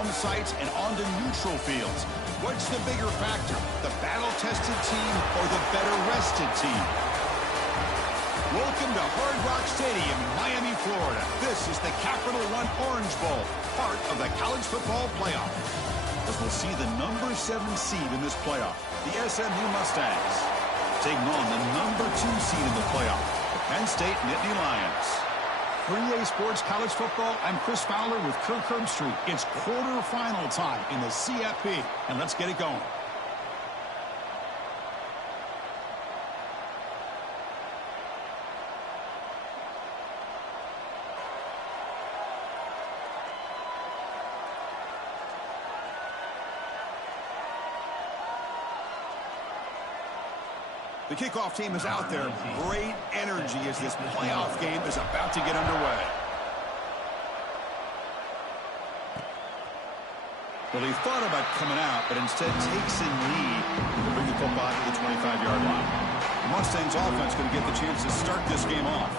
home sites and onto neutral fields. What's the bigger factor, the battle-tested team or the better-rested team? Welcome to Hard Rock Stadium in Miami, Florida. This is the Capital One Orange Bowl, part of the college football playoff. As we'll see the number 7 seed in this playoff, the SMU Mustangs, taking on the number 2 seed in the playoff, the Penn State Nittany Lions. For EA Sports College Football, I'm Chris Fowler with Kirk Herbstreit. It's quarterfinal time in the CFP, and let's get it going. The kickoff team is out there. Great energy as this playoff game is about to get underway. Well, he thought about coming out, but instead takes a knee to bring the football to the 25-yard line. The Mustangs offense going to get the chance to start this game off.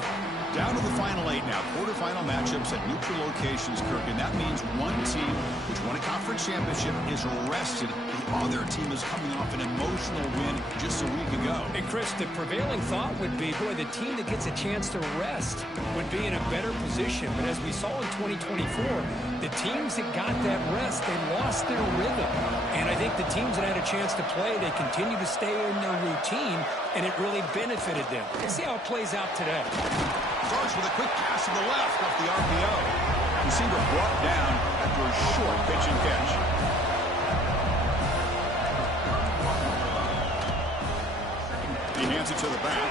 Down to the final 8 now. Quarterfinal matchups at neutral locations, Kirk, and that means one team which won a conference championship is rested. The other team is coming off an emotional win just a week ago. And Chris, the prevailing thought would be, boy, the team that gets a chance to rest would be in a better position. But as we saw in 2024, the teams that got that rest, they lost their rhythm. And I think the teams that had a chance to play, they continue to stay in their routine, and it really benefited them. Let's see how it plays out today. Starts with a quick pass to the left off the RPO. Receiver brought down after a short pitch and catch. He hands it to the back.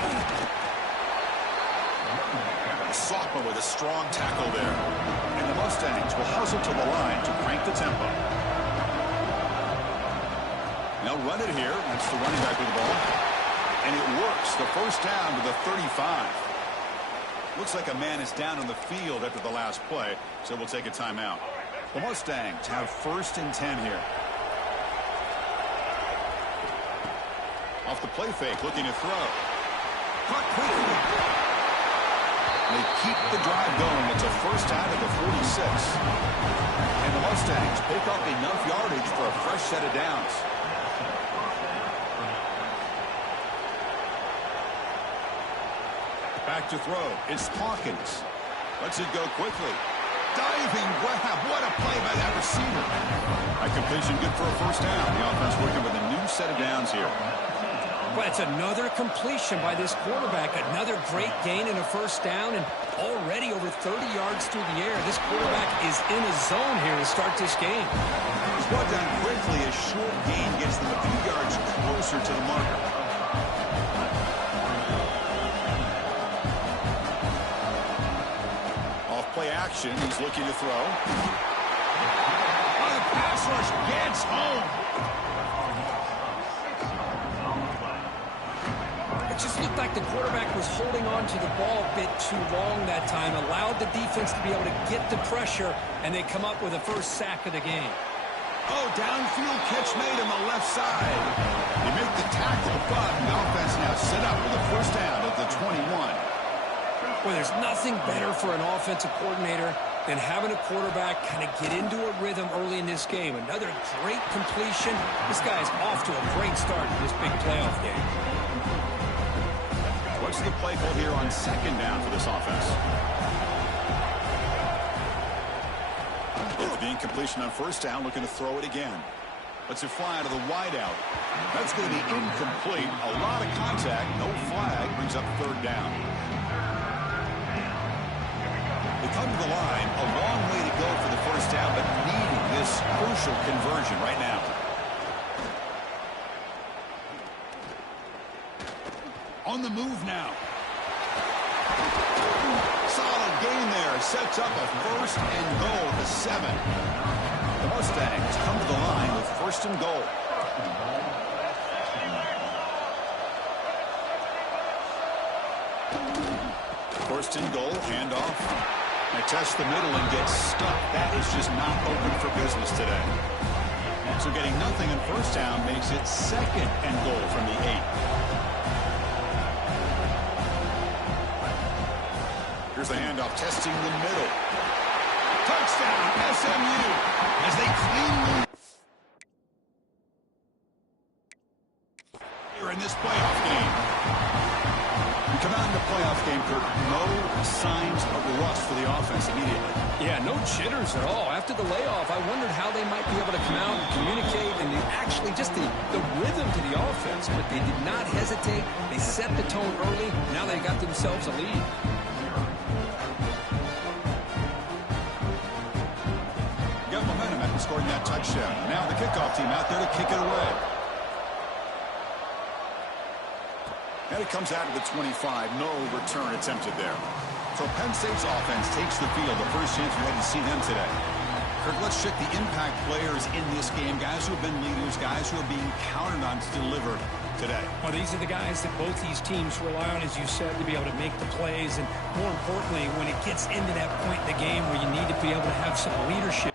Sophomore with a strong tackle there. And the Mustangs will hustle to the line to crank the tempo. They'll run it here. That's the running back with the ball. And it works. The first down to the 35. Looks like a man is down on the field after the last play, so we'll take a timeout. The Mustangs have 1st and 10 here. Off the play fake, looking to throw. Caught quickly. They keep the drive going. It's a first down at the 46. And the Mustangs pick up enough yardage for a fresh set of downs. Back to throw. It's Hawkins. Lets it go quickly. Diving grab. What a play by that receiver. That completion good for a first down. The offense working with a new set of downs here. Well, it's another completion by this quarterback. Another great gain in a first down, and already over 30 yards through the air. This quarterback is in a zone here to start this game. He's brought down quickly. A short gain gets them a few yards closer to the marker. Play action. He's looking to throw. Oh, the pass rush gets home. It just looked like the quarterback was holding on to the ball a bit too long that time, allowed the defense to be able to get the pressure, and they come up with a first sack of the game. Oh, downfield catch made on the left side. They make the tackle, but the offense now set up with a first down at the 21. Well, there's nothing better for an offensive coordinator than having a quarterback kind of get into a rhythm early in this game. Another great completion. This guy's off to a great start in this big playoff game. What's the play call here on 2nd down for this offense? It's the incompletion on 1st down, looking to throw it again. Lets it fly out of the wideout. That's going to be incomplete. A lot of contact, no flag, brings up 3rd down. Come to the line, a long way to go for the first down, but needing this crucial conversion right now. On the move now. Solid gain there. Sets up a 1st and goal at the 7. The Mustangs come to the line with 1st and goal. 1st and goal, handoff. They test the middle and get stuck. That is just not open for business today. So getting nothing on 1st down makes it 2nd and goal from the 8. Here's the handoff, testing the middle. Touchdown, SMU, as they here in this playoff game. We come out in the playoff game, Kirk, no signs of rust for the offense immediately. Yeah, no jitters at all. After the layoff, I wondered how they might be able to come out and communicate and actually just the rhythm to the offense. But they did not hesitate. They set the tone early. Now they got themselves a lead. Got momentum after scoring that touchdown. Now the kickoff team out there to kick it away. And it comes out of the 25. No return attempted there. So Penn State's offense takes the field. The first chance we had to see them today. Kirk, let's check the impact players in this game. Guys who have been leaders, guys who are being counted on to deliver today. Well, these are the guys that both these teams rely on, as you said, to be able to make the plays. And more importantly, when it gets into that point in the game where you need to be able to have some leadership.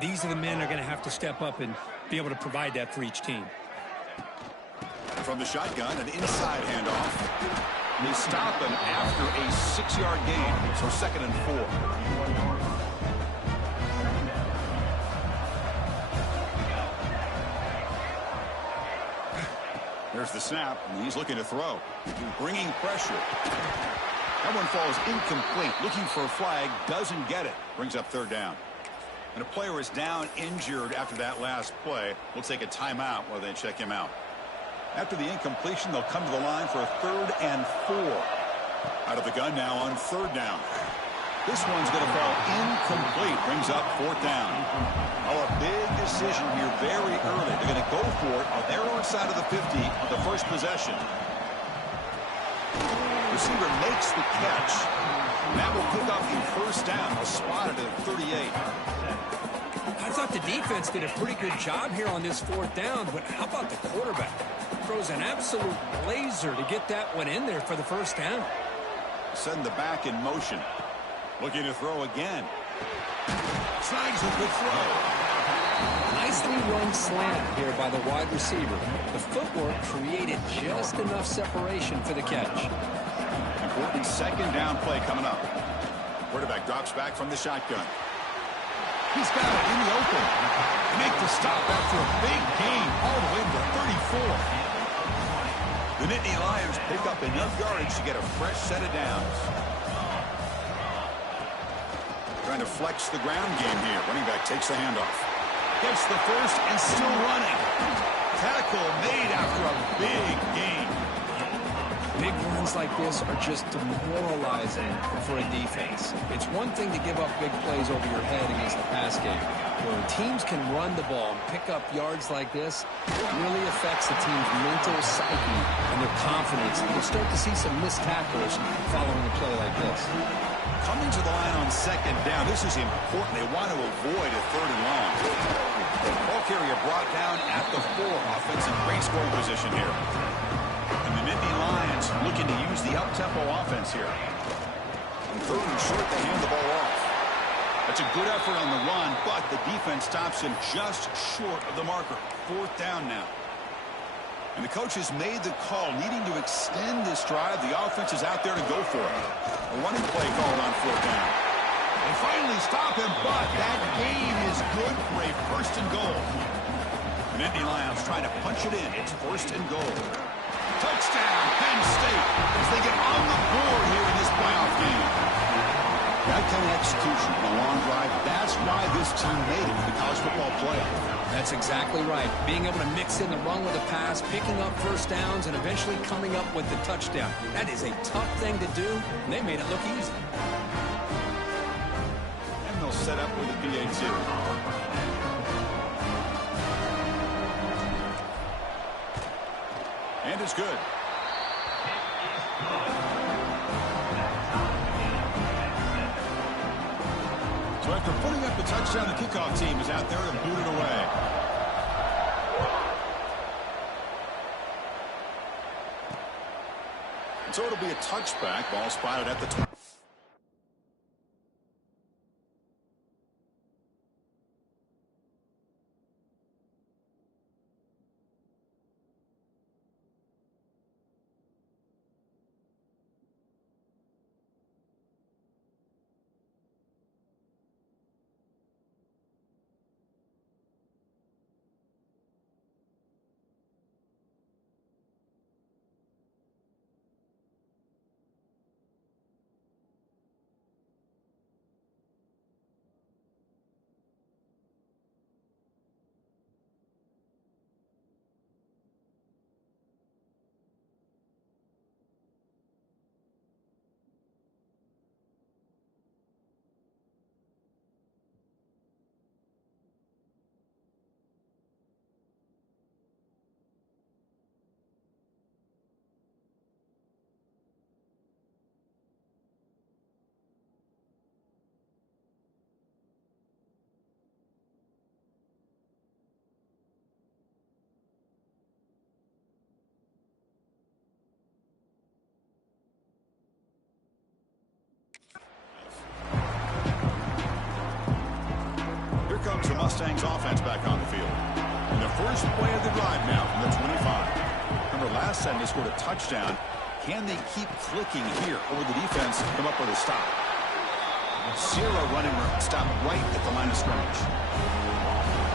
These are the men that are going to have to step up and be able to provide that for each team. From the shotgun, an inside handoff. They stop him after a 6-yard gain, so 2nd and 4. There's the snap, and he's looking to throw. Bringing pressure. That one falls incomplete. Looking for a flag, doesn't get it. Brings up 3rd down. And a player is down injured after that last play. We'll take a timeout while they check him out. After the incompletion, they'll come to the line for a 3rd and 4. Out of the gun now on 3rd down. This one's going to fall incomplete. Brings up 4th down. Oh, a big decision here very early. They're going to go for it on their own side of the 50 on the first possession. Receiver makes the catch. That will pick up the 1st down. A spot at the 38. I thought the defense did a pretty good job here on this 4th down, but how about the quarterback? Throws an absolute laser to get that one in there for the 1st down. Send the back in motion. Looking to throw again. Snags a good throw. Nicely run slant here by the wide receiver. The footwork created just enough separation for the catch. Important 2nd down play coming up. Quarterback drops back from the shotgun. He's got it in the open. Make the stop after a big gain all the way to the 34. The Nittany Lions pick up enough yardage to get a fresh set of downs. Trying to flex the ground game here. Running back takes the handoff. Gets the first and still running. Tackle made after a big gain. Big runs like this are just demoralizing for a defense. It's one thing to give up big plays over your head against the pass game. When teams can run the ball and pick up yards like this, it really affects the team's mental psyche and their confidence. You'll start to see some missed tackles following a play like this. Coming to the line on 2nd down, this is important. They want to avoid a 3rd and long. Ball carrier brought down at the 4. Offensive great scoring position here. And the Nittany Lions looking to use the up-tempo offense here. And 3rd and short, they hand the ball off. A It's a good effort on the run, but the defense stops him just short of the marker. 4th down now. And the coach has made the call, needing to extend this drive. The offense is out there to go for it. A running play called on 4th down. They finally stop him, but that gain is good for a 1st and goal. Nittany Lions trying to punch it in. It's 1st and goal. Touchdown, Penn State, as they get on the board here in this playoff game. That kind of execution on a long drive, that's why this team made it to the college football playoff. That's exactly right. Being able to mix in the run with the pass, picking up 1st downs, and eventually coming up with the touchdown. That is a tough thing to do, and they made it look easy. And they'll set up with a PAT. And it's good. So after putting up the touchdown, the kickoff team is out there and boot it away. And so it'll be a touchback. Ball spotted at the 20. Comes the Mustangs offense back on the field. And the first play of the drive now from the 25. Remember, last time they scored a touchdown. Can they keep clicking here, or will the defense come up with a stop? Sierra running stop right at the line of scrimmage.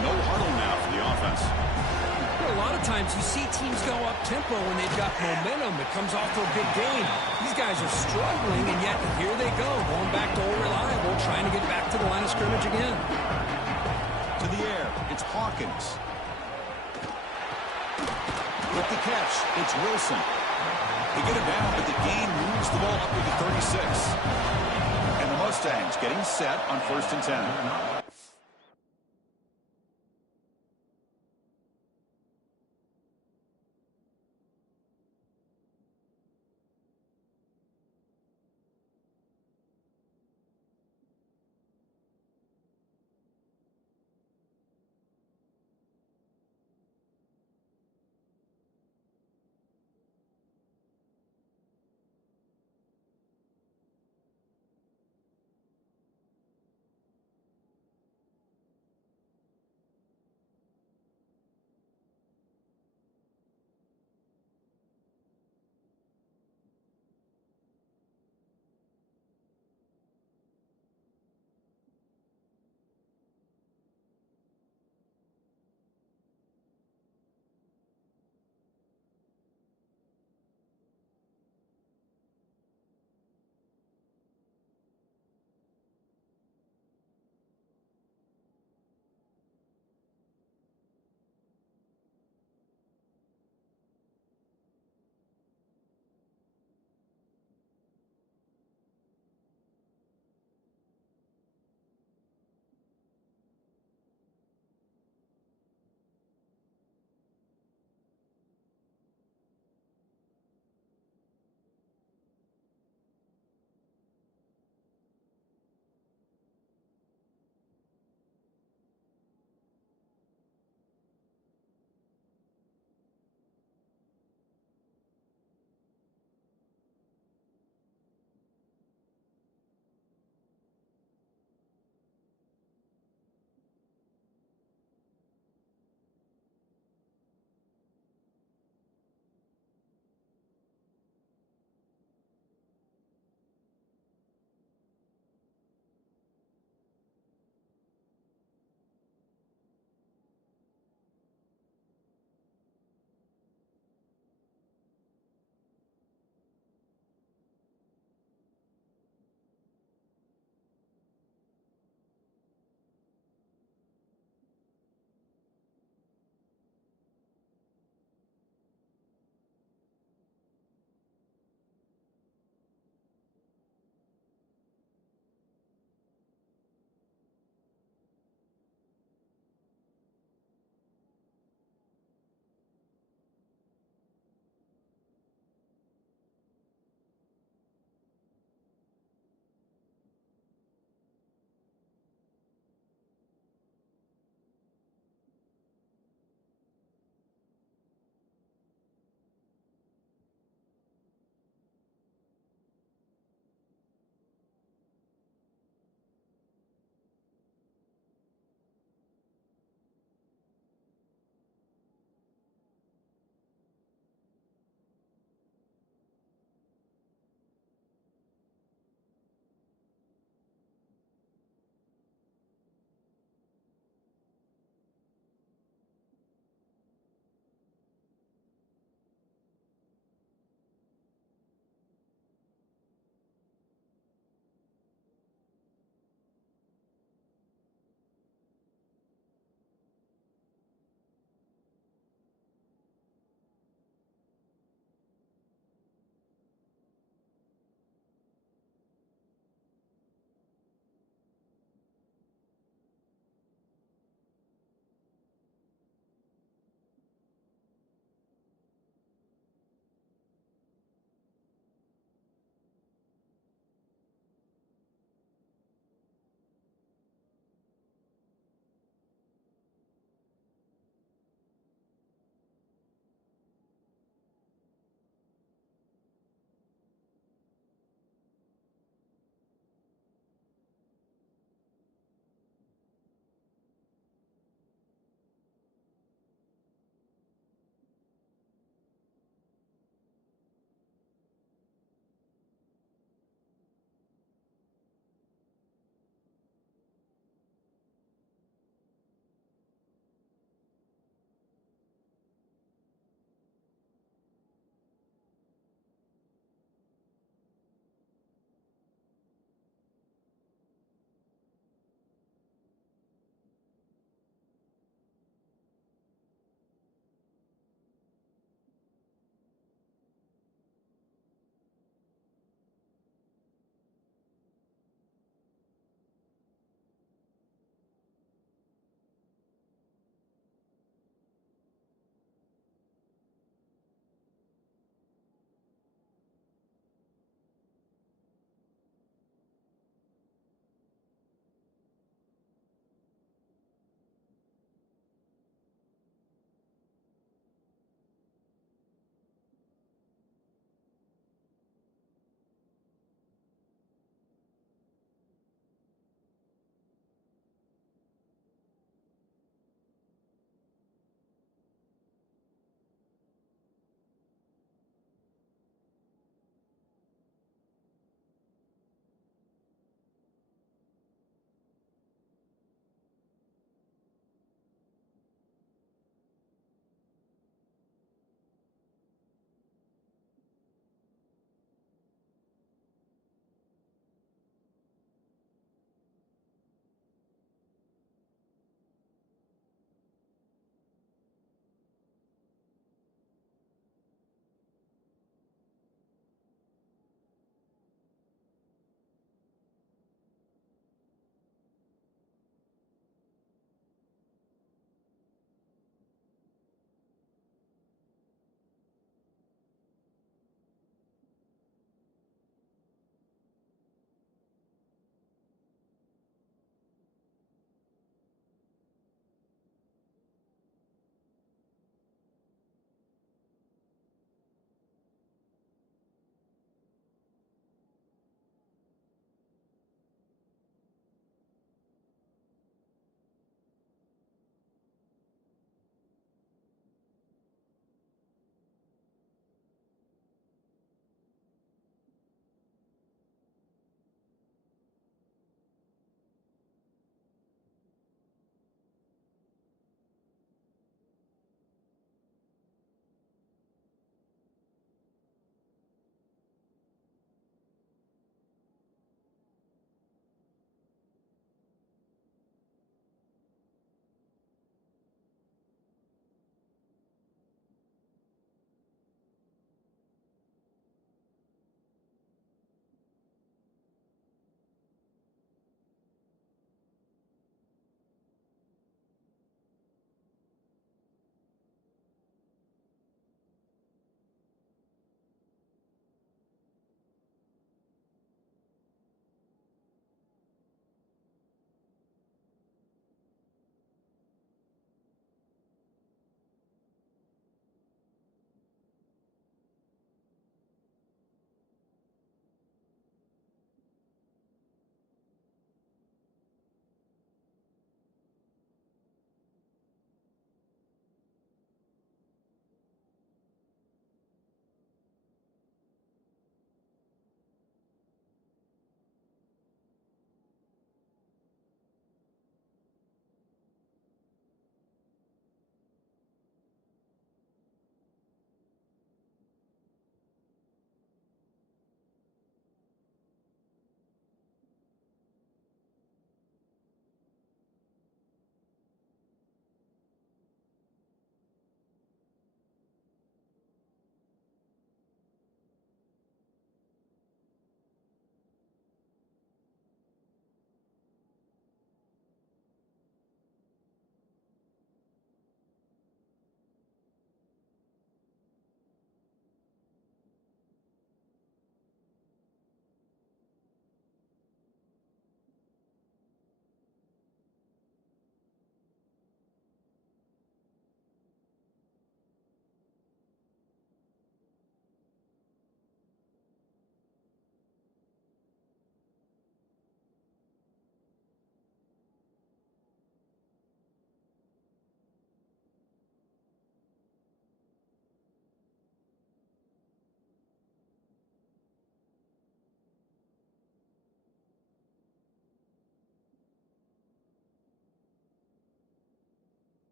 No huddle now for the offense. Well, a lot of times you see teams go up tempo when they've got momentum. It comes off to a big gain. These guys are struggling, and yet here they go, going back to old reliable, trying to get back to the line of scrimmage again. To the air, it's Hawkins. With the catch, it's Wilson. They get it down, but the gain moves the ball up to the 36. And the Mustangs getting set on 1st and 10.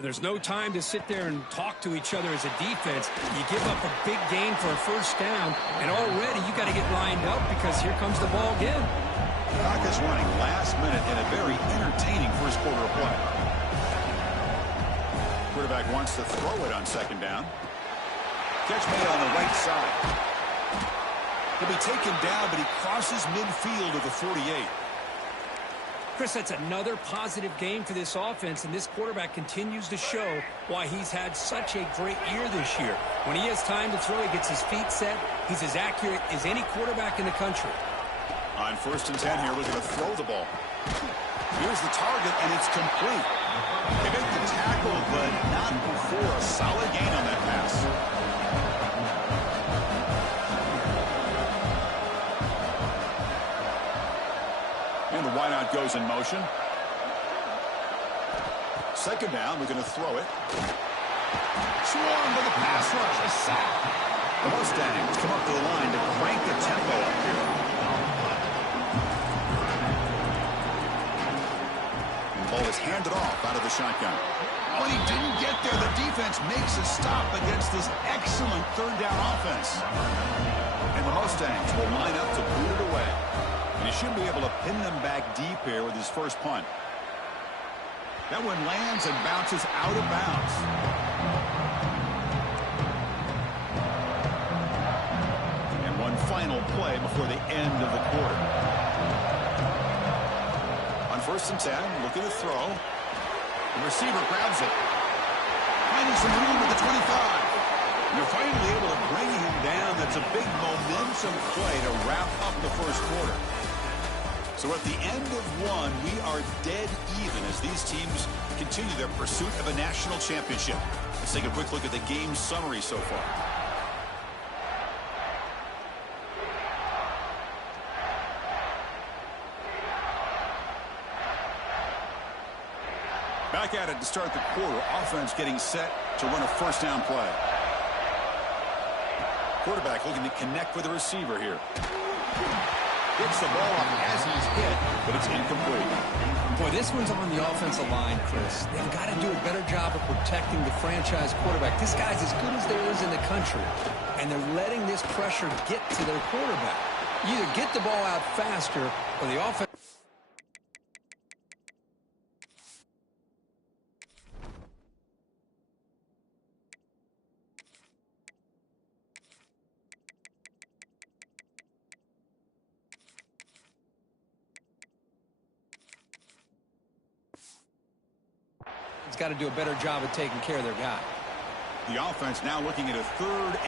There's no time to sit there and talk to each other as a defense. You give up a big gain for a first down, and already you got to get lined up because here comes the ball again. Clock is running last minute in a very entertaining first quarter of play. Quarterback wants to throw it on second down. Catch made on the right side. He'll be taken down, but he crosses midfield of the 48. Chris, that's another positive game for this offense, and this quarterback continues to show why he's had such a great year this year. When he has time to throw, he gets his feet set. He's as accurate as any quarterback in the country. On 1st and 10 here, looking to throw the ball. Here's the target, and it's complete. They make the tackle, but not before a solid gain on that pass. And the wideout goes in motion. Second down, we're going to throw it. Swarm to the pass rush, a sack. The Mustangs come up to the line to crank the tempo up here. Ball is handed off out of the shotgun. When he didn't get there, the defense makes a stop against this excellent third down offense. And the Mustangs will line up to boot it away. And he should be able to pin them back deep here with his first punt. That one lands and bounces out of bounds. And one final play before the end of the quarter. On 1st and 10, looking to throw. The receiver grabs it. Finding some room at the 25. You're finally able to bring him down. That's a big momentum play to wrap up the first quarter. So at the end of one, we are dead even as these teams continue their pursuit of a national championship. Let's take a quick look at the game summary so far. Back at it to start the quarter. Offense getting set to run a first down play. Quarterback looking to connect with the receiver here. Gets the ball up as he's hit, but it's incomplete. Boy, this one's on the offensive line, Chris. They've got to do a better job of protecting the franchise quarterback. This guy's as good as there is in the country, and they're letting this pressure get to their quarterback. You either get the ball out faster or the offense. Got to do a better job of taking care of their guy. The offense now looking at a third.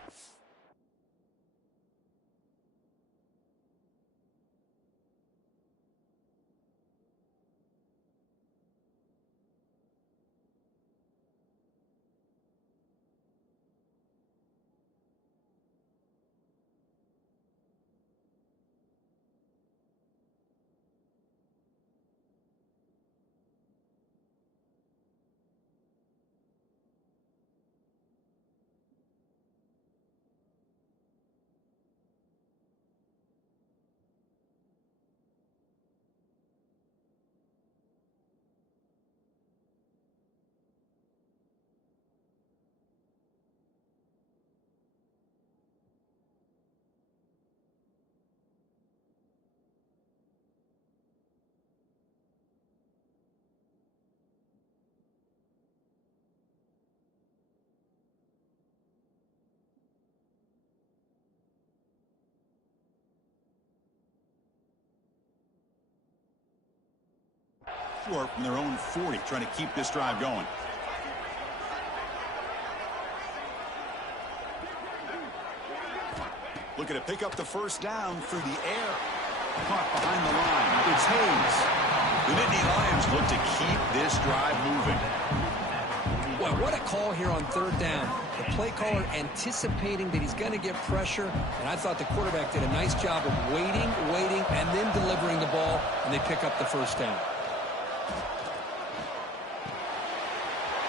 Short from their own 40, trying to keep this drive going. Looking to pick up the first down through the air. Caught behind the line. It's Hayes. The Nittany Lions look to keep this drive moving. Well, what a call here on third down. The play caller anticipating that he's going to get pressure, and I thought the quarterback did a nice job of waiting, and then delivering the ball, and they pick up the first down.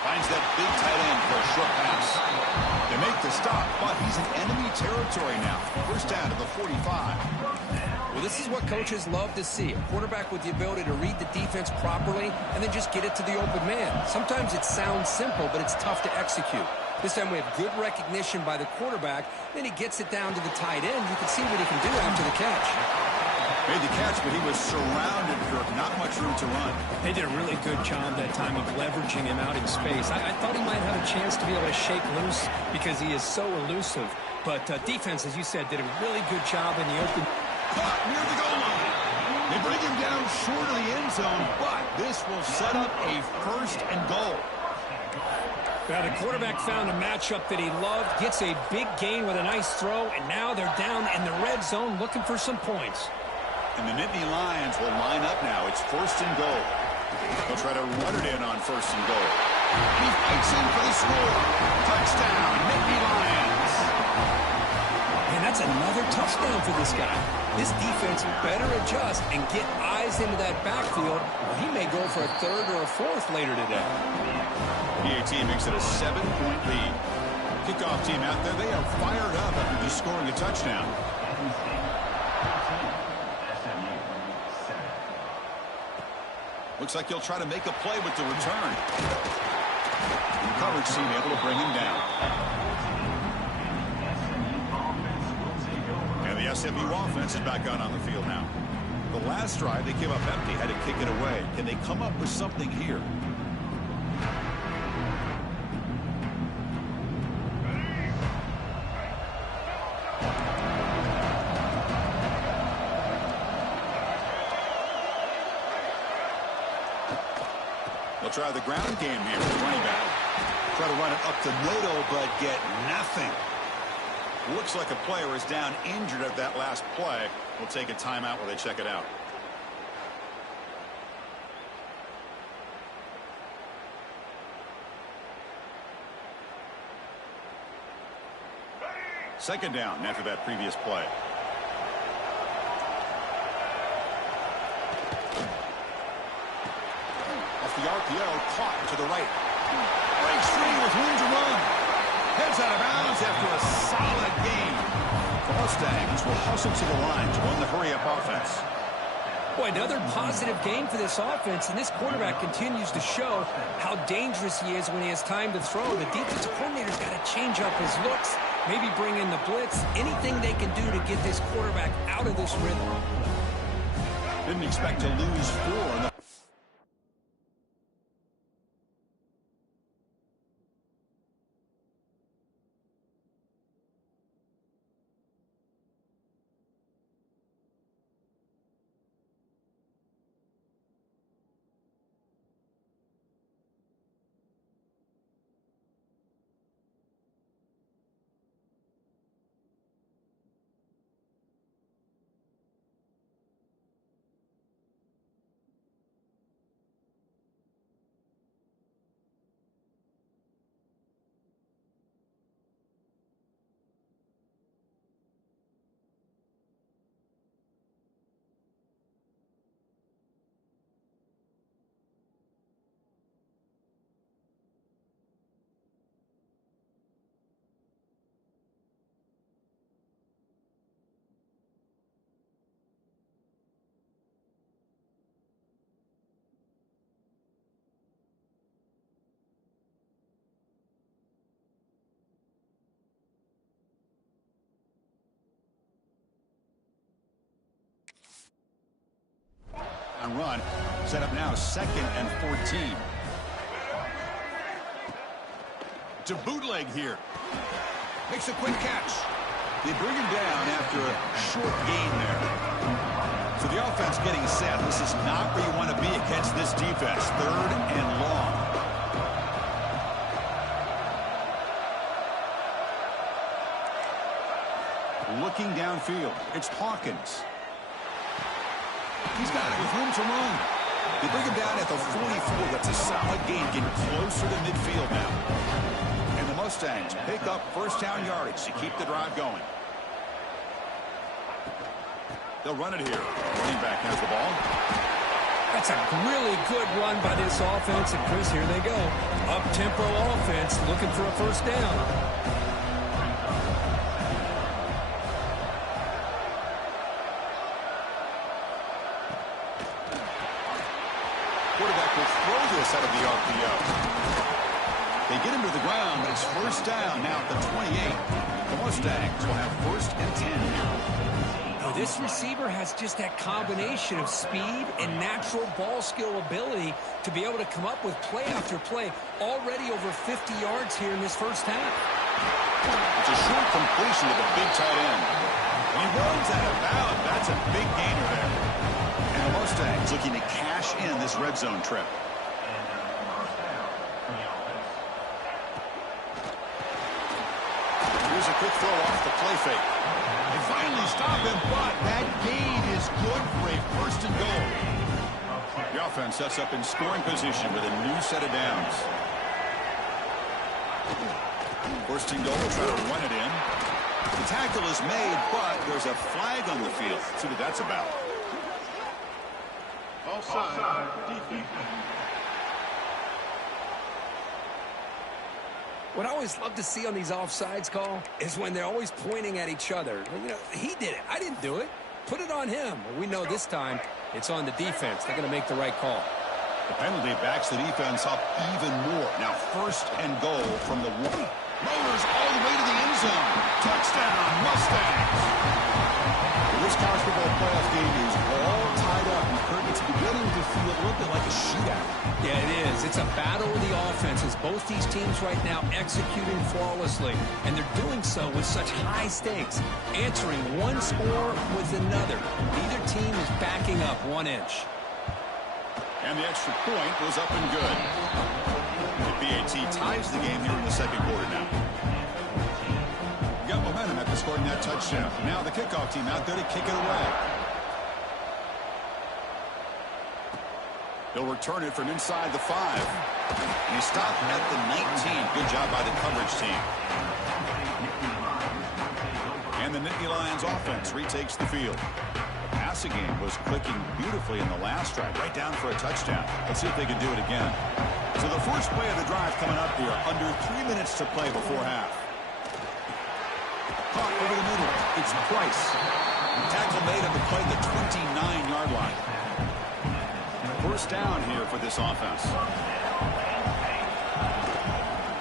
Finds that big tight end for a short pass. They make the stop, but he's in enemy territory now. First down to the 45. Well, this is what coaches love to see. A quarterback with the ability to read the defense properly and then just get it to the open man. Sometimes it sounds simple, but it's tough to execute. This time we have good recognition by the quarterback. Then he gets it down to the tight end. You can see what he can do after the catch. Made the catch, but he was surrounded, Kirk. Not much room to run. They did a really good job that time of leveraging him out in space. I thought he might have a chance to be able to shake loose because he is so elusive. But defense, as you said, did a really good job in the open. Caught near the goal line. They bring him down short of the end zone, but this will set up a 1st and goal. Well, the quarterback found a matchup that he loved, gets a big gain with a nice throw, and now they're down in the red zone looking for some points. And the Nittany Lions will line up now. It's 1st and goal. They'll try to run it in on 1st and goal. He fights in for the score. Touchdown, Nittany Lions. And that's another touchdown for this guy. This defense better adjust and get eyes into that backfield, or he may go for a 3rd or a 4th later today. PAT makes it a 7-point lead. Kickoff team out there, they are fired up after just scoring a touchdown. Looks like he'll try to make a play with the return. The coverage team able to bring him down. And the SMU offense is back out on the field now. The last drive, they came up empty, had to kick it away. Can they come up with something here? They'll try the ground game here with running back. Try to run it up to Noto, but get nothing. Looks like a player is down injured at that last play. We'll take a timeout while they check it out. Second down after that previous play. Off the RPO, caught to the right. Breaks free with room to run. Heads out of bounds after a solid game. The Mustangs will hustle to the line to run the hurry-up offense. Boy, another positive game for this offense, and this quarterback continues to show how dangerous he is when he has time to throw. The defensive coordinator's got to change up his looks, maybe bring in the blitz, anything they can do to get this quarterback out of this rhythm. Didn't expect to lose 4 in the run. Set up now 2nd and 14. To bootleg here. Makes a quick catch. They bring him down after a short gain there. So the offense getting set. This is not where you want to be against this defense. 3rd and long. Looking downfield. It's Hawkins. He's got it with room to run. They bring him down at the 44. That's a solid gain, getting closer to midfield now. And the Mustangs pick up 1st down yardage to keep the drive going. They'll run it here. Running back has the ball. That's a really good run by this offense. And, Chris, here they go. Up-tempo offense looking for a 1st down. quarterback will throw this out of the RPO. They get him to the ground, but it's first down now at the 28. The Mustangs will have first and 10 here. Now, this receiver has just that combination of speed and natural ball skill ability to be able to come up with play after play. Already over 50 yards here in this first half. It's a short completion to the big tight end. He runs out of bounds. That's a big gainer there. And the Mustangs looking to cash in this red zone trip. Here's a quick throw off the play fake. They finally stop him, but that gain is good for a first and goal. The offense sets up in scoring position with a new set of downs. First and goal, try to run it in. The tackle is made, but there's a flag on the field. Let's see what that's about. Offside, defense. What I always love to see on these offsides call is when they're always pointing at each other. You know, he did it. I didn't do it. Put it on him. Well, we know this time it's on the defense. They're going to make the right call. The penalty backs the defense up even more. Now first and goal from the 1. Rollers all the way to the end zone. Touchdown, Mustangs. This college football playoff game is all tied up. It's beginning to feel a little bit like a shootout. Yeah, it is. It's a battle of the offenses. Both these teams right now executing flawlessly, and they're doing so with such high stakes, answering one score with another. Neither team is backing up 1 inch. And the extra point was up and good. The BAT ties the game here in the second quarter now. Got momentum after scoring that touchdown. Now the kickoff team out there to kick it away. He'll return it from inside the 5. And he stopped at the 19. Good job by the coverage team. And the Nittany Lions offense retakes the field. The passing game was clicking beautifully in the last drive, right down for a touchdown. Let's see if they can do it again. So the first play of the drive coming up here, under 3 minutes to play before half. Caught over the middle. It's Price. Tackle made on the play at the 29-yard line. First down here for this offense.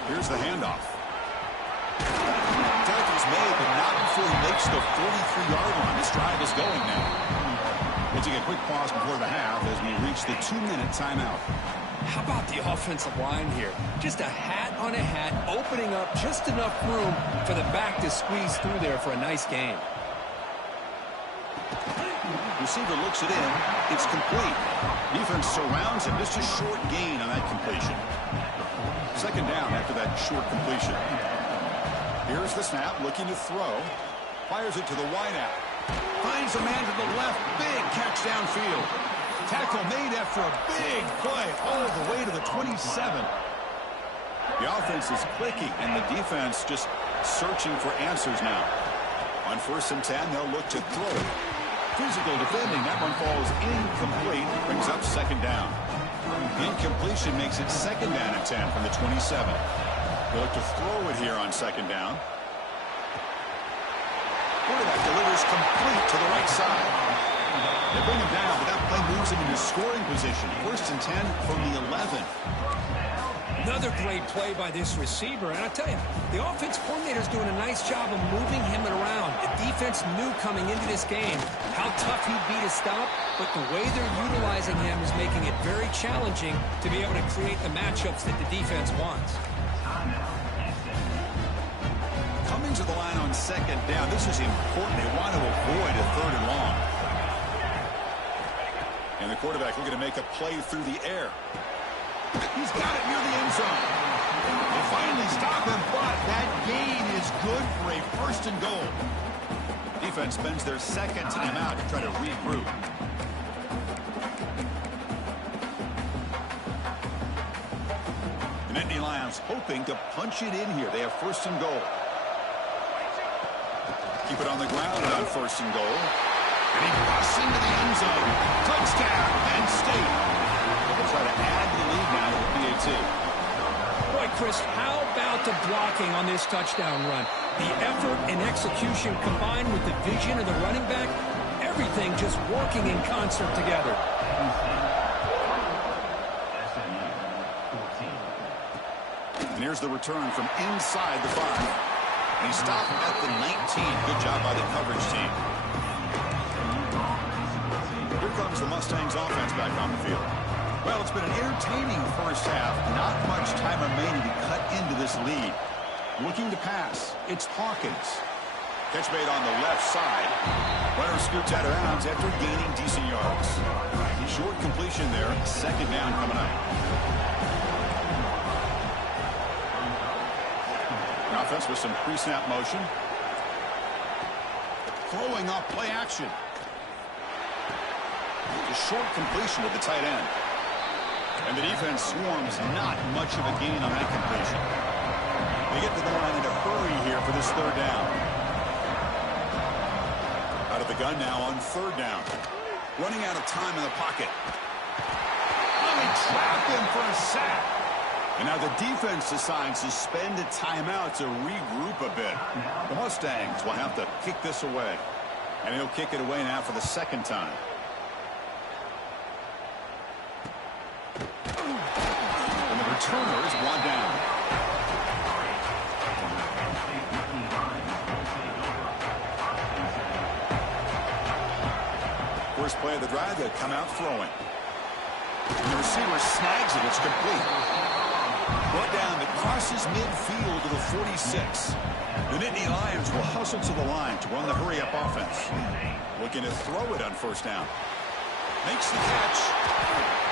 Here's the handoff. Tackle's made, but not before he makes the 43-yard line. This drive is going now. We'll take a quick pause before the half as we reach the 2-minute timeout. How about the offensive line here? Just a hat on a hat, opening up just enough room for the back to squeeze through there for a nice gain. Receiver looks it in. It's complete. Defense surrounds him. Just a short gain on that completion. Second down after that short completion. Here's the snap, looking to throw. Fires it to the wideout. Finds a man to the left. Big catch downfield. Tackle made after a big play all the way to the 27. The offense is clicking, and the defense just searching for answers now. On first and 10, they'll look to throw. Physical defending. That one falls incomplete. Brings up second down. Incompletion makes it second down and 10 from the 27. They look to throw it here on second down. Quarterback delivers complete to the right side. They bring him down, but that play moves him into scoring position. First and 10 from the 11. Another great play by this receiver. And I tell you, the offense coordinator's doing a nice job of moving him around. The defense knew coming into this game how tough he'd be to stop, but the way they're utilizing him is making it very challenging to be able to create the matchups that the defense wants. Coming to the line on second down. This is important. They want to avoid a third and long. And the quarterback looking to make a play through the air. He's got it near the end zone. They finally stop him, but that gain is good for a first and goal. Defense spends their second time out to try to regroup. The Nittany Lions hoping to punch it in here. They have first and goal. Keep it on the ground on first and goal. And he busts into the end zone. Touchdown, Penn State. They'll try to add the lead now to the BAT. Boy, Chris, how about the blocking on this touchdown run? The effort and execution combined with the vision of the running back, everything just working in concert together. And here's the return from inside the 5. And he stopped at the 19. Good job by the coverage team. Here comes the Mustangs offense back on the field. Well, it's been an entertaining first half. Not much time remaining to cut into this lead. Looking to pass. It's Hawkins. Catch made on the left side. Runner scoots out of bounds after gaining decent yards. Short completion there. Second down coming up. An offense with some pre-snap motion. Throwing off play action. A short completion to the tight end. And the defense swarms. Not much of a gain on that completion. They get to the line in a hurry here for this third down. Out of the gun now on third down. Running out of time in the pocket. Oh, they trapped him for a sack. And now the defense decides to spend a timeout to regroup a bit. The Mustangs will have to kick this away. And he'll kick it away now for the second time. And the returner is brought down. First play of the drive, they come out throwing. And the receiver snags it. It's complete. Brought down that crosses midfield to the 46. The Nittany Lions will hustle to the line to run the hurry-up offense. Looking to throw it on first down. Makes the catch.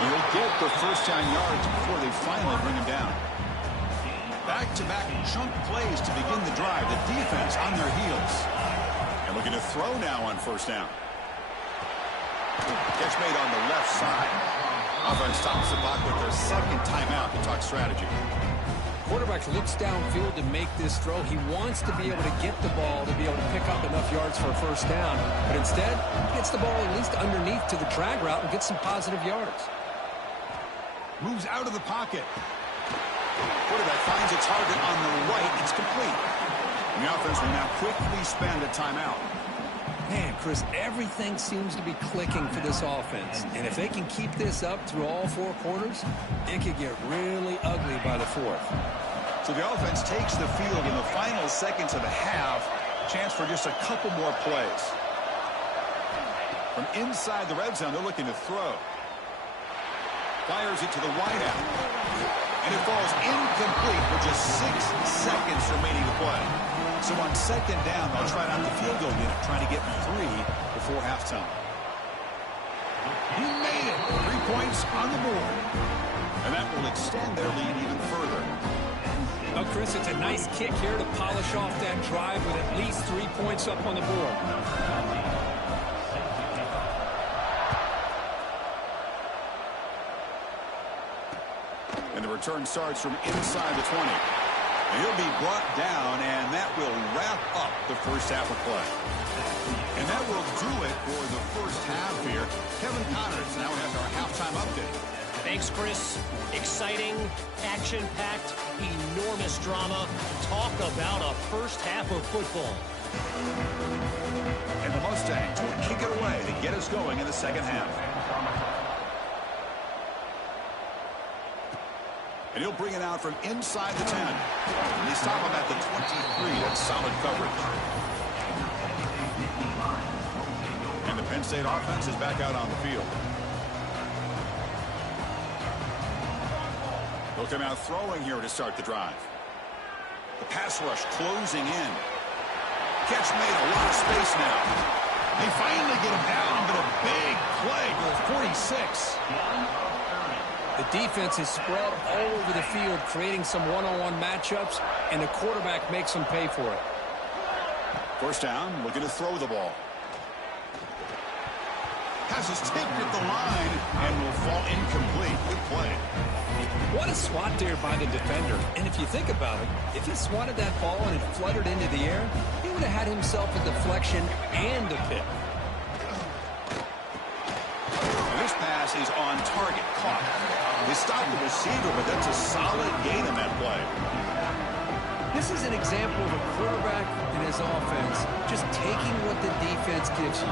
And he'll get the first down yards before they finally bring him down. Back-to-back chunk plays to begin the drive. The defense on their heels. And looking to throw now on first down. Catch made on the left side. Offense stops the clock with their second timeout to talk strategy. Quarterback looks downfield to make this throw. He wants to be able to get the ball to be able to pick up enough yards for a first down. But instead, he gets the ball at least underneath to the drag route and gets some positive yards. Moves out of the pocket. Quarterback finds a target on the right. It's complete. And the offense will now quickly spend a timeout. Man, Chris, everything seems to be clicking for this offense. And if they can keep this up through all four quarters, it could get really ugly by the fourth. So the offense takes the field in the final seconds of the half. Chance for just a couple more plays. From inside the red zone, they're looking to throw. Fires it to the wideout. And it falls incomplete with just 6 seconds remaining to play. So on second down, they'll try out the field goal unit, trying to get 3 before halftime. He made it. 3 points on the board. And that will extend their lead even further. Well, Chris, it's a nice kick here to polish off that drive with at least 3 points up on the board. And the return starts from inside the 20. He'll be brought down, and that will wrap up the first half of play. And that will do it for the first half here. Kevin Connors now has our halftime update. Thanks, Chris. Exciting, action-packed, enormous drama. Talk about a first half of football. And the Mustangs will kick it away to get us going in the second half. And he'll bring it out from inside the 10. And they stop him at the 23. That's solid coverage. And the Penn State offense is back out on the field. They'll come out throwing here to start the drive. The pass rush closing in. Catch made, a lot of space now. They finally get him down, but a big play for 46. The defense is spread all over the field, creating some one-on-one matchups, and the quarterback makes them pay for it. First down, looking to throw the ball. Pass is tipped at the line and will fall incomplete. Good play. What a swat there by the defender. And if you think about it, if he swatted that ball and it fluttered into the air, he would have had himself a deflection and a pick. And this pass is on target, caught. They stopped the receiver, but that's a solid gain in that play. This is an example of a quarterback and his offense just taking what the defense gives you.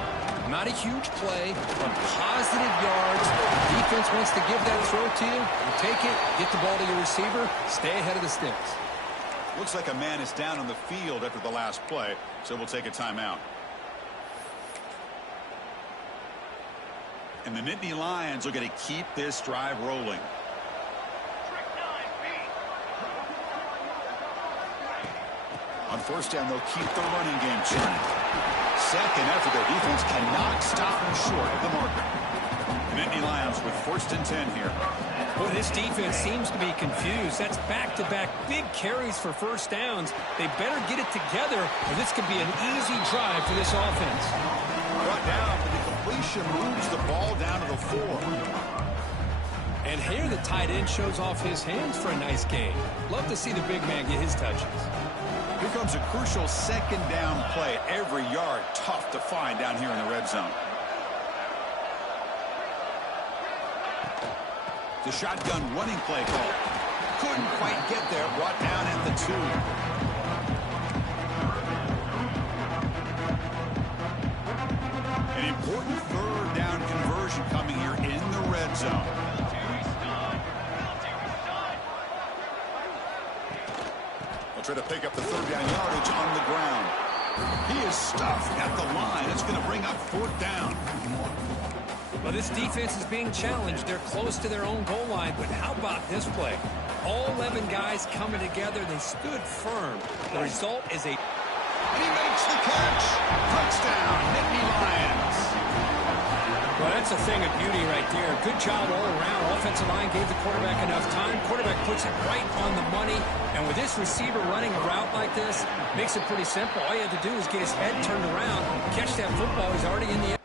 Not a huge play, but positive yards. The defense wants to give that throw to you, you take it, get the ball to your receiver, stay ahead of the sticks. Looks like a man is down on the field after the last play, so we'll take a timeout. And the Nittany Lions are going to keep this drive rolling. On first down, they'll keep the running game churning. Second effort, their defense cannot stop them short of the marker. The Nittany Lions with 1st and 10 here. Boy, this defense seems to be confused. That's back-to-back big carries for first downs. They better get it together, or this could be an easy drive for this offense. Brought down, but the completion moves the ball down to the 4. And here the tight end shows off his hands for a nice gain. Love to see the big man get his touches. Here comes a crucial 2nd down play. Every yard tough to find down here in the red zone. The shotgun running play call. Couldn't quite get there. Brought down at the 2. An important 3rd down conversion coming here in the red zone. They'll try to pick up the 3rd down yardage on the ground. He is stuffed at the line. It's going to bring up 4th down. Well, this defense is being challenged. They're close to their own goal line, but how about this play? All 11 guys coming together. They stood firm. The result is a... And he makes the catch. Touchdown, Nittany Lions. Well, that's a thing of beauty right there. Good job all around. Offensive line gave the quarterback enough time. Quarterback puts it right on the money. And with this receiver running a route like this, makes it pretty simple. All you have to do is get his head turned around, catch that football. He's already in the end.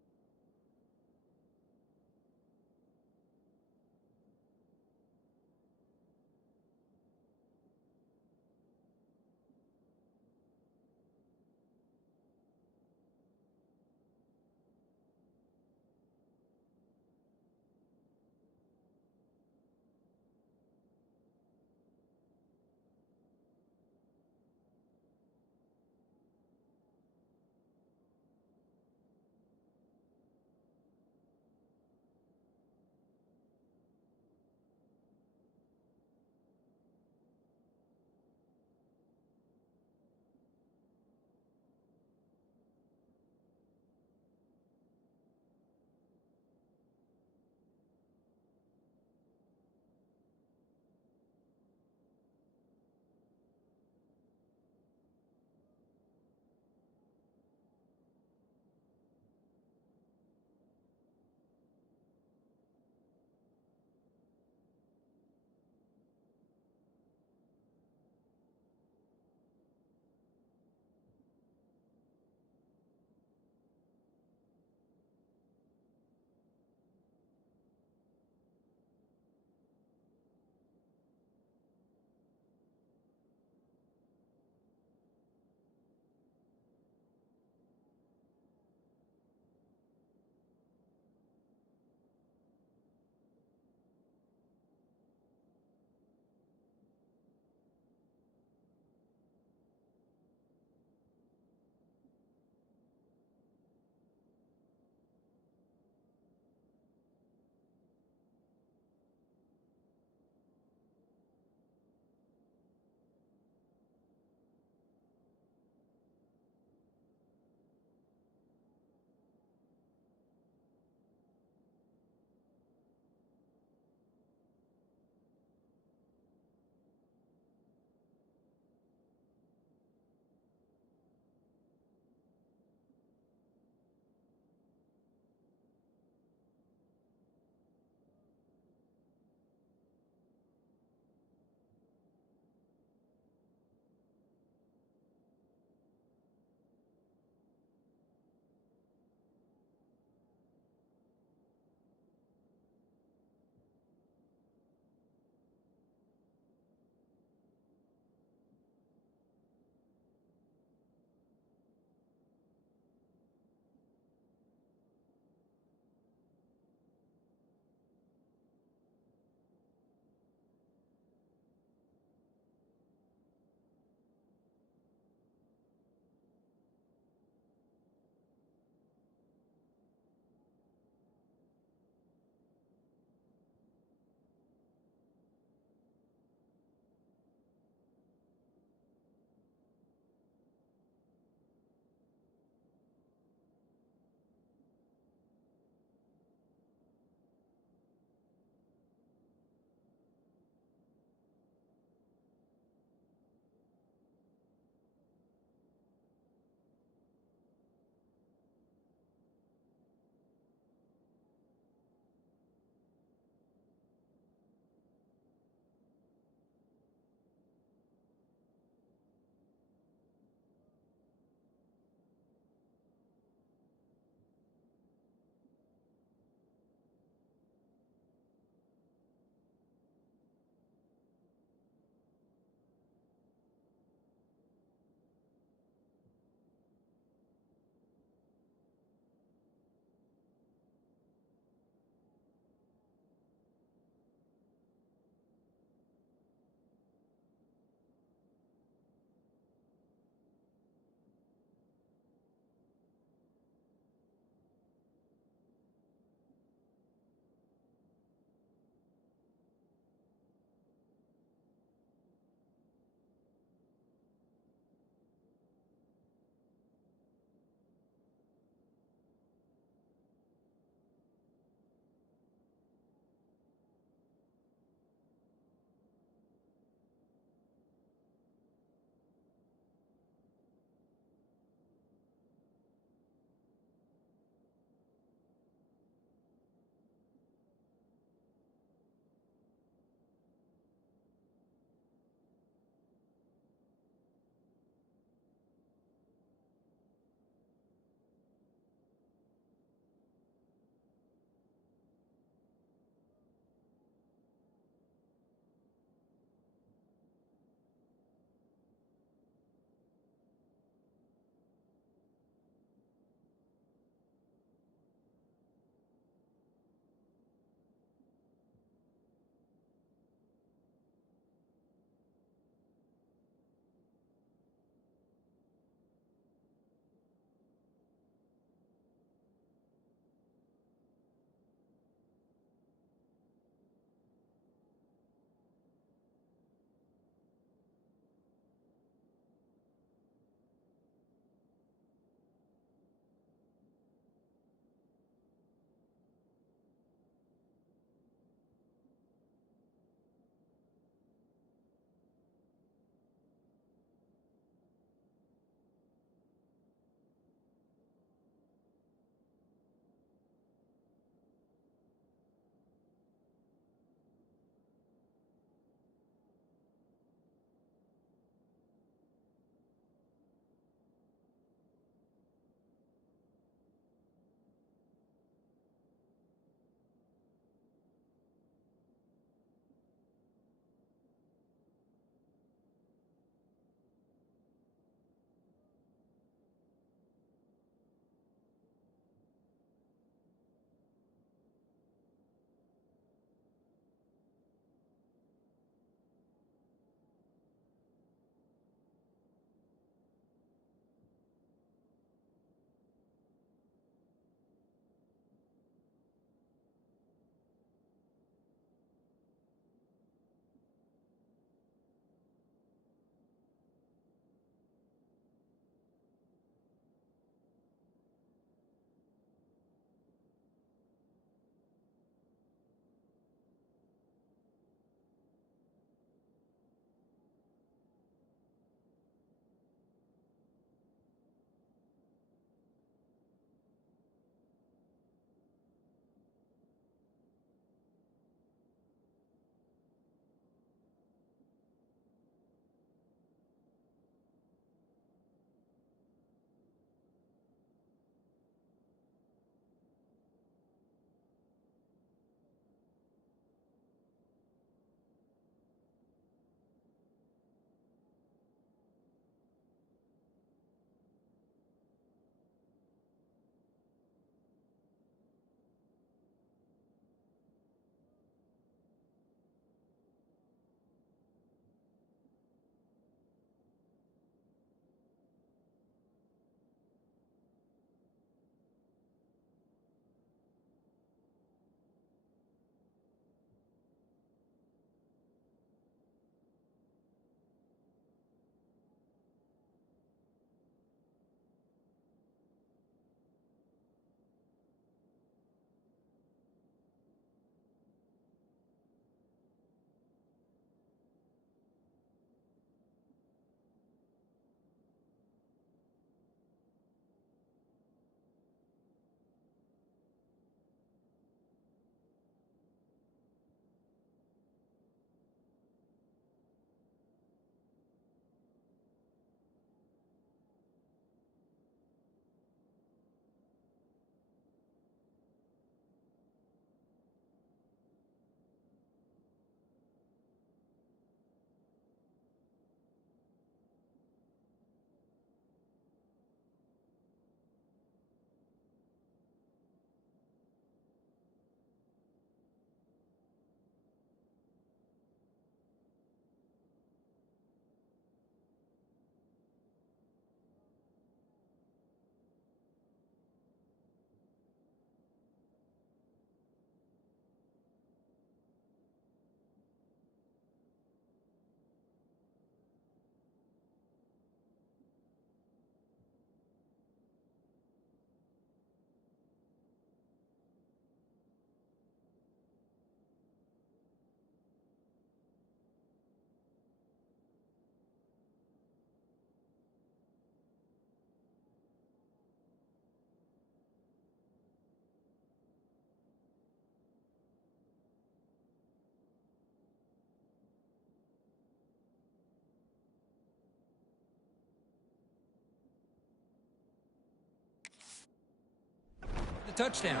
touchdown.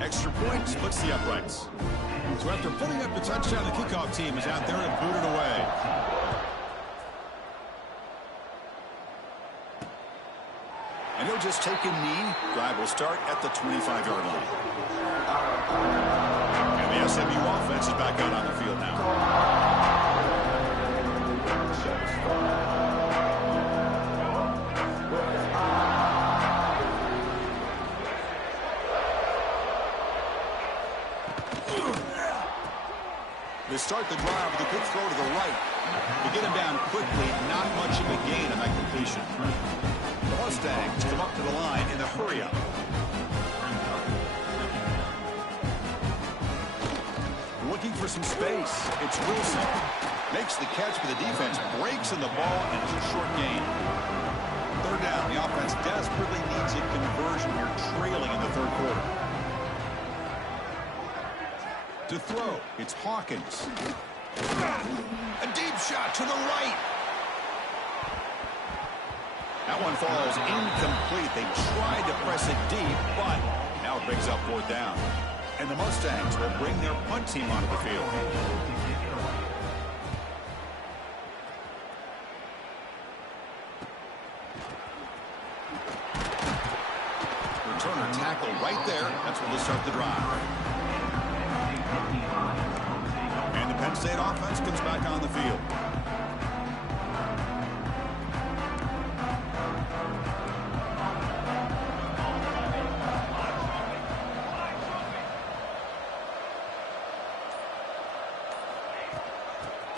Extra point splits the uprights. So after putting up the touchdown, the kickoff team is out there to boot it away. And he'll just take a knee. Drive will start at the 25-yard line. And the SMU offense is back out on the field now. They start the drive with a quick throw to the right. To get him down quickly, not much of a gain on that completion. The Mustangs come up to the line in the hurry-up. Looking for some space. It's Wilson. Makes the catch, but the defense breaks in the ball, and it's a short gain. Third down. The offense desperately needs a conversion here, trailing in the third quarter. To throw, it's Hawkins. A deep shot to the right. That one falls incomplete. They tried to press it deep, but now it brings up fourth down. And the Mustangs will bring their punt team onto the field. Returner tackle right there. That's where they'll start the drive. And the Penn State offense comes back on the field.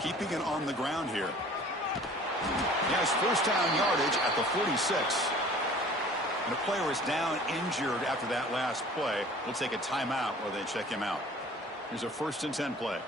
Keeping it on the ground here. He has first down yardage at the 46. And the player is down injured after that last play. We'll take a timeout while they check him out. Here's a 1st and 10 play.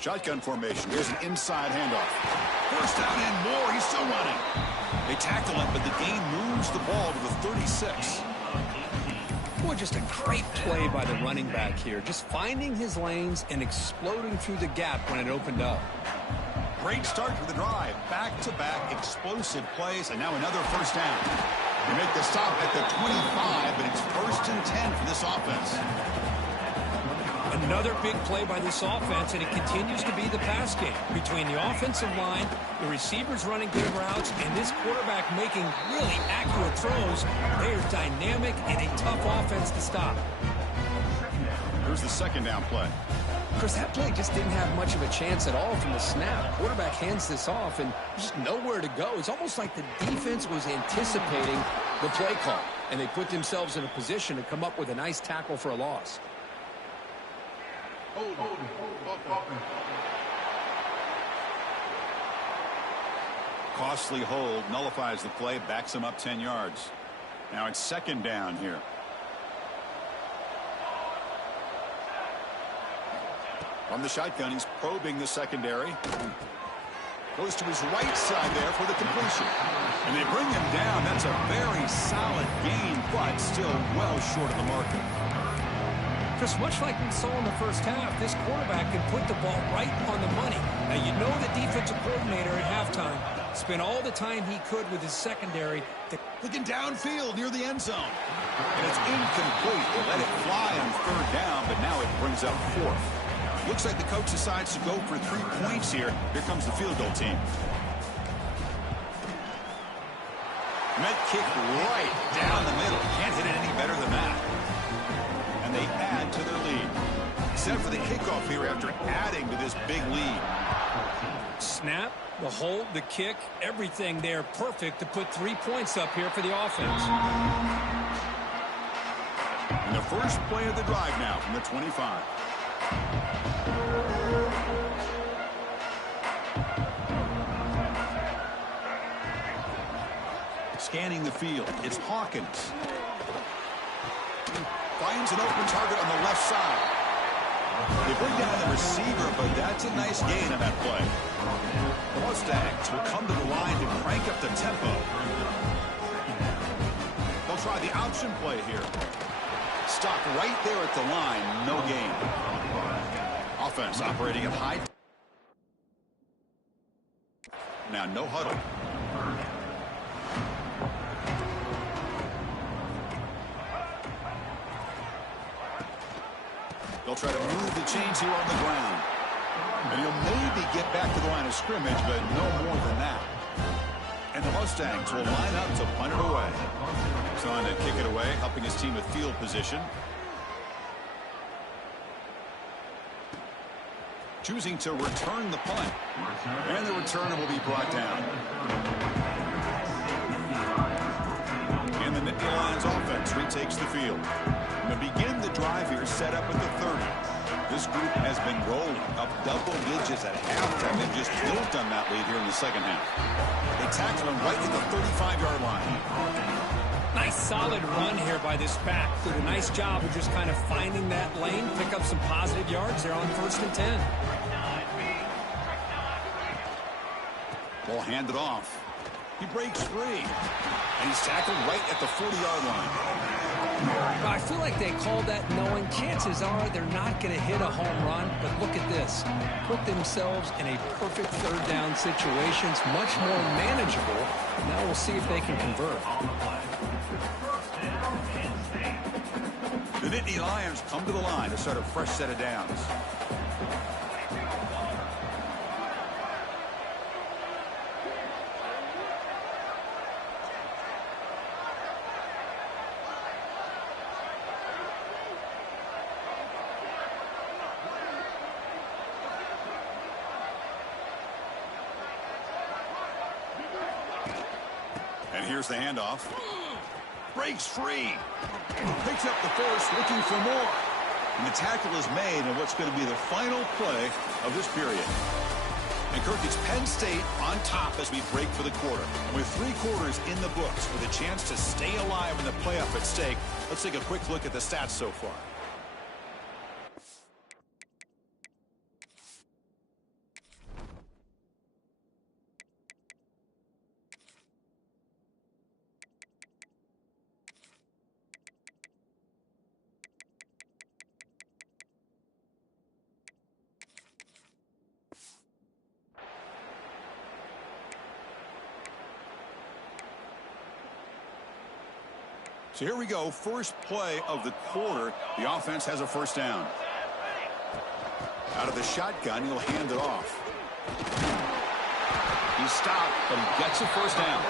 Shotgun formation. Here's an inside handoff. First down and more. He's still running. They tackle him, but the gain moves the ball to the 36. Boy, just a great play by the running back here. Just finding his lanes and exploding through the gap when it opened up. Great start to the drive. Back-to-back explosive plays, and now another first down. They make the stop at the 25, but it's 1st and 10 for this offense. Another big play by this offense, and it continues to be the pass game. Between the offensive line, the receivers running good routes, and this quarterback making really accurate throws, they are dynamic and a tough offense to stop. Here's the 2nd down play. Chris, that play just didn't have much of a chance at all from the snap. Quarterback hands this off, and just nowhere to go. It's almost like the defense was anticipating the play call, and they put themselves in a position to come up with a nice tackle for a loss. Costly hold, nullifies the play, backs him up 10 yards. Now it's second down here. From the shotgun, he's probing the secondary. Goes to his right side there for the completion. And they bring him down. That's a very solid gain, but still well short of the marker. Just much like we saw in the first half, this quarterback can put the ball right on the money. Now, you know the defensive coordinator at halftime spent all the time he could with his secondary. Looking downfield near the end zone. And it's incomplete. They let it fly on third down, but now it brings up fourth. Looks like the coach decides to go for 3 points here. Here comes the field goal team. Met kick right down the middle. Can't hit it any better than that. And they add to their lead. Set for the kickoff here after adding to this big lead. Snap, the hold, the kick, everything there perfect to put 3 points up here for the offense. And the first play of the drive now from the 25. Scanning the field, it's Hawkins. Finds an open target on the left side. They bring down the receiver, but that's a nice gain on that play. The Mustangs will come to the line to crank up the tempo. They'll try the option play here. Stop right there at the line, no gain. Offense operating at high. Now no huddle. They'll try to move the chains here on the ground. And he'll maybe get back to the line of scrimmage, but no more than that. And the Mustangs will line up to punt it away. He's on to kick it away, helping his team with field position. Choosing to return the punt. And the returner will be brought down. And the Nittany Lions offense retakes the field. To begin the drive here, set up at the 30. This group has been rolling up double digits at halftime and just built on that lead here in the second half. They tackle him right at the 35-yard line. Nice solid run here by this back. Did a nice job of just kind of finding that lane, pick up some positive yards there on 1st and 10. Ball handed off. He breaks free. And he's tackled right at the 40-yard line. I feel like they called that knowing chances are they're not going to hit a home run, but look at this. Put themselves in a perfect third down situation. It's much more manageable. Now we'll see if they can convert. The Nittany Lions come to the line to start a fresh set of downs. And here's the handoff. Breaks free. Picks up the first, looking for more. And the tackle is made on what's going to be the final play of this period. And Kirk, it's Penn State on top as we break for the quarter. And with 3 quarters in the books with a chance to stay alive in the playoff at stake, let's take a quick look at the stats so far. So here we go, first play of the quarter. The offense has a first down. Out of the shotgun, he'll hand it off. He's stopped, but he gets a first down.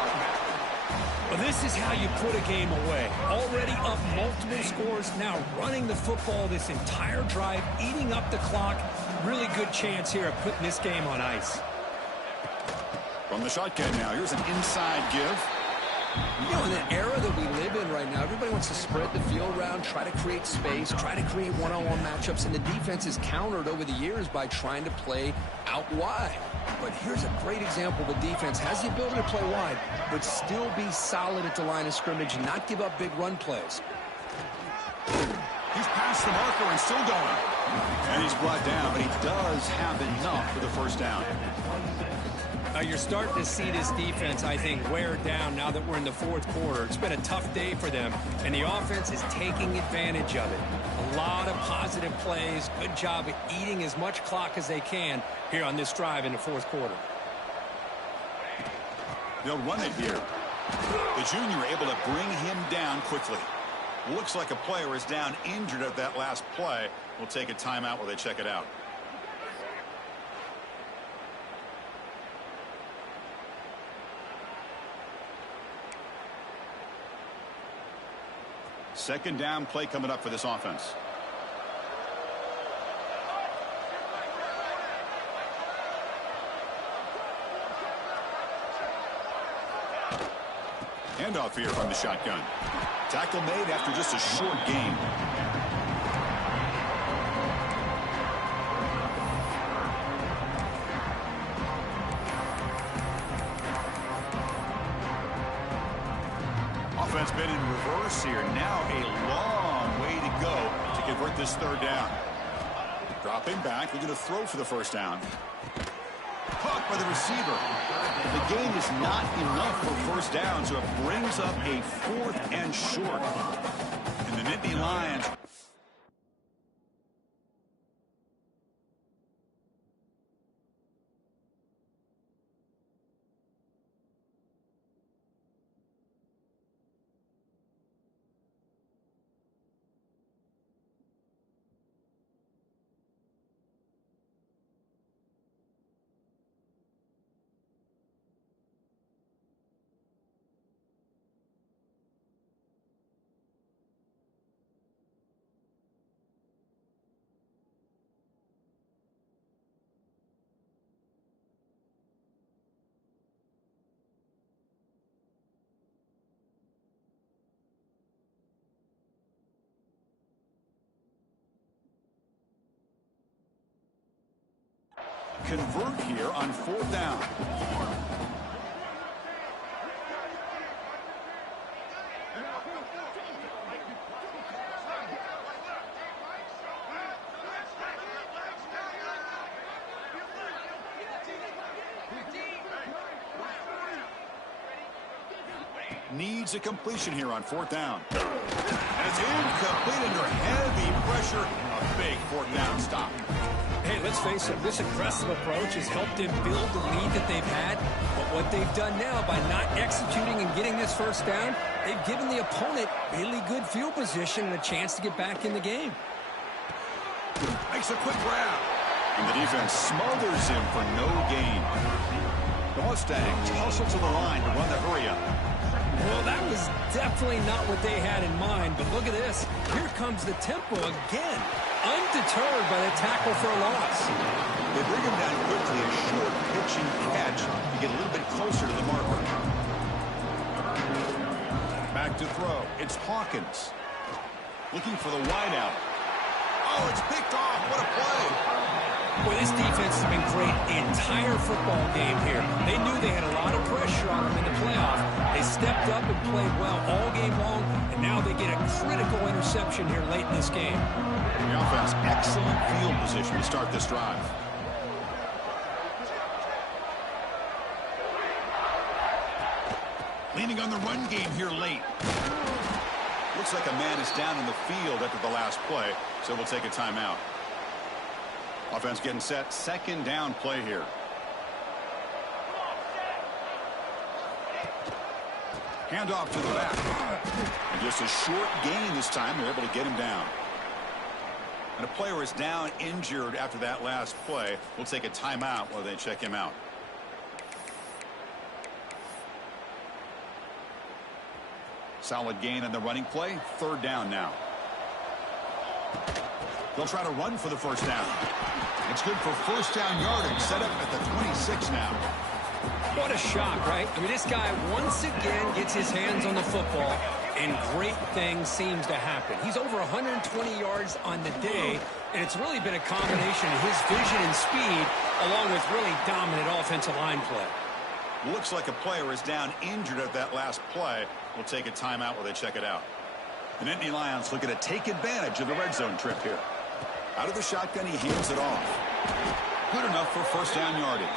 Well, this is how you put a game away. Already up multiple scores, now running the football this entire drive, eating up the clock. Really good chance here of putting this game on ice. From the shotgun now, here's an inside give. You know, in the era that we live in right now, everybody wants to spread the field around, try to create space, try to create one-on-one matchups, and the defense is countered over the years by trying to play out wide. But here's a great example. The defense has the ability to play wide, but still be solid at the line of scrimmage and not give up big run plays. He's past the marker and still going. And he's brought down, but he does have enough for the first down. You're starting to see this defense, I think, wear down now that we're in the fourth quarter. It's been a tough day for them, and the offense is taking advantage of it. A lot of positive plays. Good job of eating as much clock as they can here on this drive in the fourth quarter. They'll run it here. The junior able to bring him down quickly. Looks like a player is down injured at that last play. We'll take a timeout while they check it out. Second down play coming up for this offense. Handoff here from the shotgun. Tackle made after just a short gain. Offense been in reverse here. Now a long way to go to convert this third down. Dropping back, looking to throw for the first down. Caught by the receiver. The gain is not enough for first down, so it brings up a 4th and short. And the Nittany Lions. Convert here on 4th down. Needs a completion here on 4th down. And it's incomplete under heavy pressure. A big 4th down stop. Hey, let's face it, this aggressive approach has helped them build the lead that they've had. But what they've done now by not executing and getting this first down, they've given the opponent really good field position and a chance to get back in the game. Makes a quick grab. And the defense smothers him for no gain. The Mustangs hustle to the line to run the hurry-up. Well, that was definitely not what they had in mind, but look at this. Here comes the tempo again, undeterred by the tackle for a loss. They bring him down quickly, a short pitching catch to get a little bit closer to the marker. Back to throw. It's Hawkins. Looking for the wideout. Oh, it's picked off. What a play. Boy, this defense has been great the entire football game here. They knew they had a lot of pressure on them in the playoff. They stepped up and played well all game long, and now they get a critical interception here late in this game. The offense, excellent field position to start this drive. Leaning on the run game here late. Looks like a man is down in the field after the last play, so we'll take a timeout. Offense getting set. Second down play here. Handoff to the back. And just a short gain this time. They're able to get him down. And a player is down injured after that last play. We'll take a timeout while they check him out. Solid gain on the running play. Third down now. They'll try to run for the first down. It's good for first down yardage. Set up at the 26 now. What a shock, right? I mean, this guy once again gets his hands on the football, and great things seems to happen. He's over 120 yards on the day, and it's really been a combination of his vision and speed along with really dominant offensive line play. Looks like a player is down injured at that last play. We'll take a timeout while they check it out. The Nittany Lions looking to take advantage of the red zone trip here. Out of the shotgun, he hands it off. Good enough for first down yardage.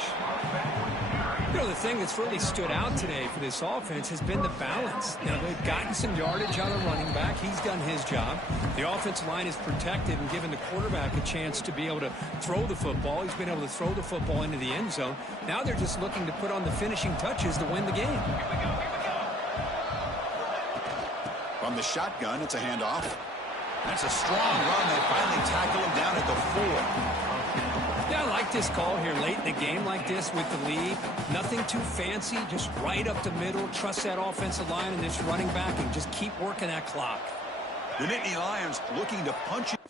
You know, the thing that's really stood out today for this offense has been the balance. You know, they've gotten some yardage out of running back. He's done his job. The offensive line is protected and given the quarterback a chance to be able to throw the football. He's been able to throw the football into the end zone. Now they're just looking to put on the finishing touches to win the game. From the shotgun, it's a handoff. That's a strong run. They finally tackle him down at the 4. Yeah, I like this call here late in the game like this with the lead. Nothing too fancy, just right up the middle. Trust that offensive line and this running back and just keep working that clock. The Nittany Lions looking to punch it.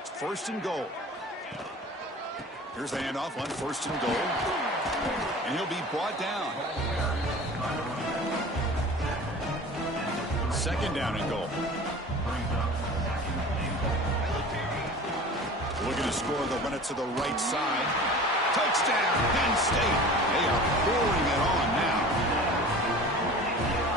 It's first and goal. Here's the handoff on first and goal. And he'll be brought down. Second down and goal. Looking to score. They'll run it to the right side. Touchdown, Penn State. They are pouring it on now.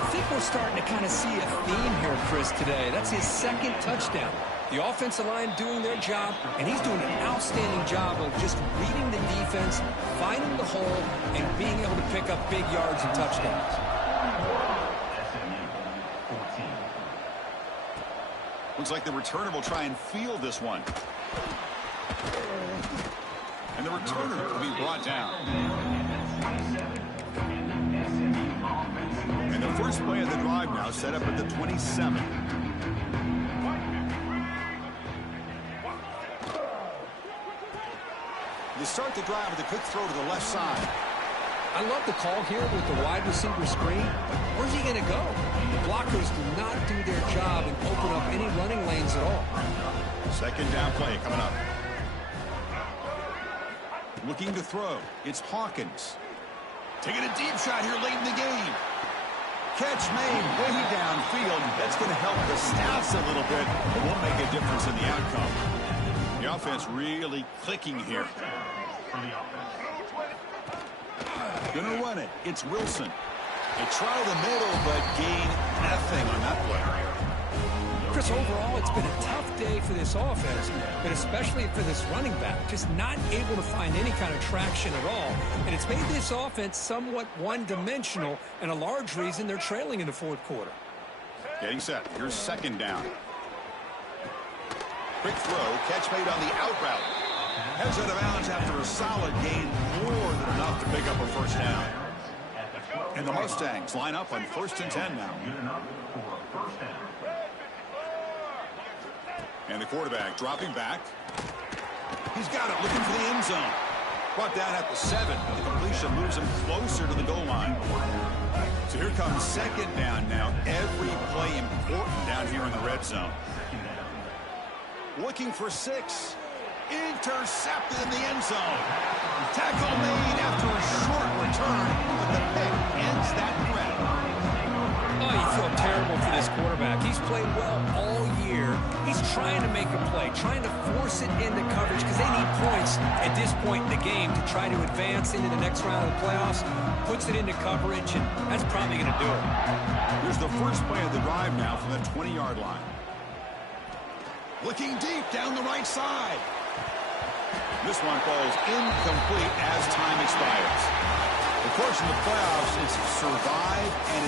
I think we're starting to kind of see a theme here, Chris, today. That's his second touchdown. The offensive line doing their job, and he's doing an outstanding job of just reading the defense, finding the hole, and being able to pick up big yards and touchdowns. Looks like the returner will try and field this one. And the returner will be brought down. And the first play of the drive now set up at the 27. They start the drive with a quick throw to the left side. I love the call here with the wide receiver screen. Where's he going to go? The blockers do not do their job and open up any running lanes at all. Second down play coming up. Looking to throw. It's Hawkins. Taking a deep shot here late in the game. Catch made way downfield. That's going to help the stats a little bit. It won't make a difference in the outcome. The offense really clicking here. Gonna run it. It's Wilson. They try the middle, but gain nothing on that play. Chris, overall, it's been a tough day for this offense, but especially for this running back. Just not able to find any kind of traction at all. And it's made this offense somewhat one-dimensional, and a large reason they're trailing in the fourth quarter. Getting set. Here's second down. Quick throw. Catch made on the out route. Heads out of bounds after a solid gain, more than enough to pick up a first down. And the Mustangs line up on 1st and 10 now. And the quarterback dropping back. He's got it, looking for the end zone. Brought down at the 7. The completion moves him closer to the goal line. So here comes second down now. Every play important down here in the red zone. Looking for 6. Intercepted in the end zone. Tackle made after a short return, but the pick ends that threat. Oh, you feel terrible for this quarterback. He's played well all year. He's trying to make a play, trying to force it into coverage because they need points at this point in the game to try to advance into the next round of the playoffs. Puts it into coverage, and that's probably going to do it. Here's the first play of the drive now from the 20-yard line. Looking deep down the right side. This one falls incomplete as time expires. Of course, in the playoffs, it's survive and